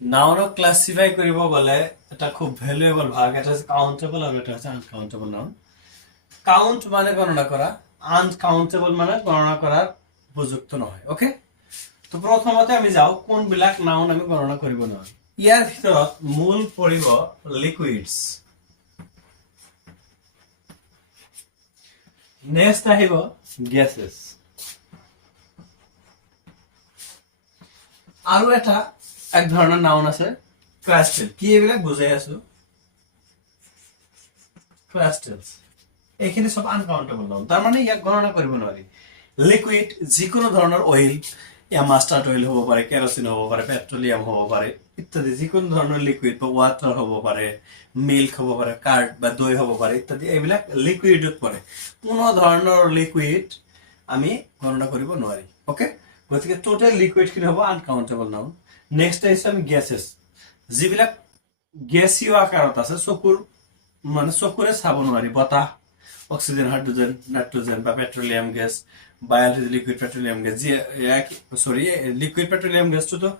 নাউনক classify কৰিব গলে এটা খুব ভ্যালুয়েবল ভাগ, এটা হচ্ছে কাউন্টেবল আর এটা হচ্ছে আনকাউন্টেবল নাউন। কাউন্ট মানে গণনা করা, আনকাউন্টেবল মানে গণনা করার উপযুক্ত নহয়। ওকে, তো প্ৰথমতে আমি যাও কোনবিলাক নাউন আমি গণনা কৰিব নোৱাৰো। ইয়াৰ ভিতৰত মূল পৰিব লিকুইডস, নেক্সট আহিব গ্যাসেস, আৰু এটা এক ধৰণৰ নাউন আছে ক্ৰাস্টেল। কি এইবিলাক বুজাই আছো? ক্ৰাস্টেলস এইখিনি সব আনকাউন্টেবল নাউন, তাৰ মানে ইয়াক গণনা কৰিব নোৱাৰি। লিকুইড যিকোনো ধৰণৰ অইল, या মাস্টাৰ্ড অইল হ'ব পাৰে, কেৰোচিন হ'ব পাৰে, পেট্ৰলিয়াম হ'ব পাৰে ইত্যাদি। যিকোনো ধৰণৰ লিকুইড বা ওয়াটাৰ হ'ব পাৰে, মিল্ক হ'ব পাৰে, কাৰ্ড বা দৈ হ'ব পাৰে ইত্যাদি, এইবিলাক লিকুইডত পৰে। কোনো ধৰণৰ লিকুইড আমি গণনা কৰিব নোৱাৰি। ওকে, গতিকে টোটাল লিকুইড খিনি হ'ব আনকাউন্টেবল নাউন। নেক্সট আহিছে আমি গ্যাসেস, যিবিলাক গেছীয় আকাৰত আছে, চকুৰ মানে চকুৰে চাব নোৱাৰি। বতাহ, অক্সিজেন, হাইড্রোজেন, নাইট্রোজেন বা petroleum gas, biology liquid petroleum gas, যে সরি লিকুইড পেট্রোলিয়াম গ্যাসটো তো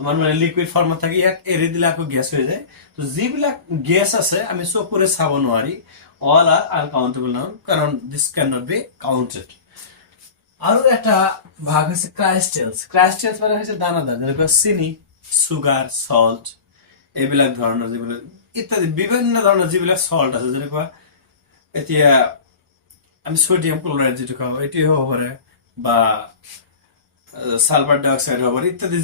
আমার মানে লিকুইড ফর্মত থাকি, ইয়াক এৰি দিলে আকৌ গ্যাস হৈ যায়। তো যিবিলাক গ্যাস আছে আমি চকুৰে চাব নোৱাৰি, অল আৰ আনকাউন্টেবল নাউন, কাৰণ this can not be counted. আৰু এটা ভাগ হৈছে ক্ৰাইস্টেলস। ক্ৰাইস্টেলস মানে হৈছে দানাদাৰ, যেনেকুৱা চিনি, সুগাৰ, সল্ট, এইবিলাক ধৰণৰ যিবিলাক ইত্যাদি বিভিন্ন ধৰণৰ যিবিলাক সল্ট আছে, যেনেকুৱা এতিয়া আমি সোডিয়াম ক্লোৰাইড যেটো খাওঁ এটি হ'ব পাৰে, বা সালফাৰ ডাইঅক্সাইড হ'ব পাৰে ইত্যাদি।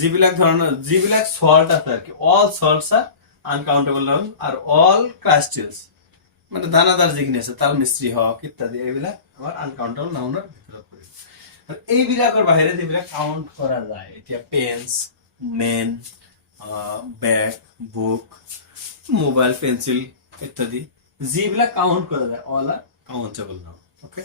যিবিলাক ধৰণৰ যিবিলাক সল্ট আছে আর কি, অল সল্টস আর আনকাউন্টেবল নাউন। আর অল ক্রাস্টেলস মানে দানাদার যিখিনি আছে, তাল মিস্ত্রি হওক ইত্যাদি, এইবিলাক আমাৰ আনকাউন্টেবল নাউনৰ ভিতৰত পৰিব। আৰু এইবিলাকৰ বাহিৰে যিবিলাক কাউন্ট কৰা যায়, এতিয়া pens, men, bag, book, mobile, pencil ইত্যাদি, যিবিলাক কাউন্ট কৰা যায়, all are countable noun. Okay.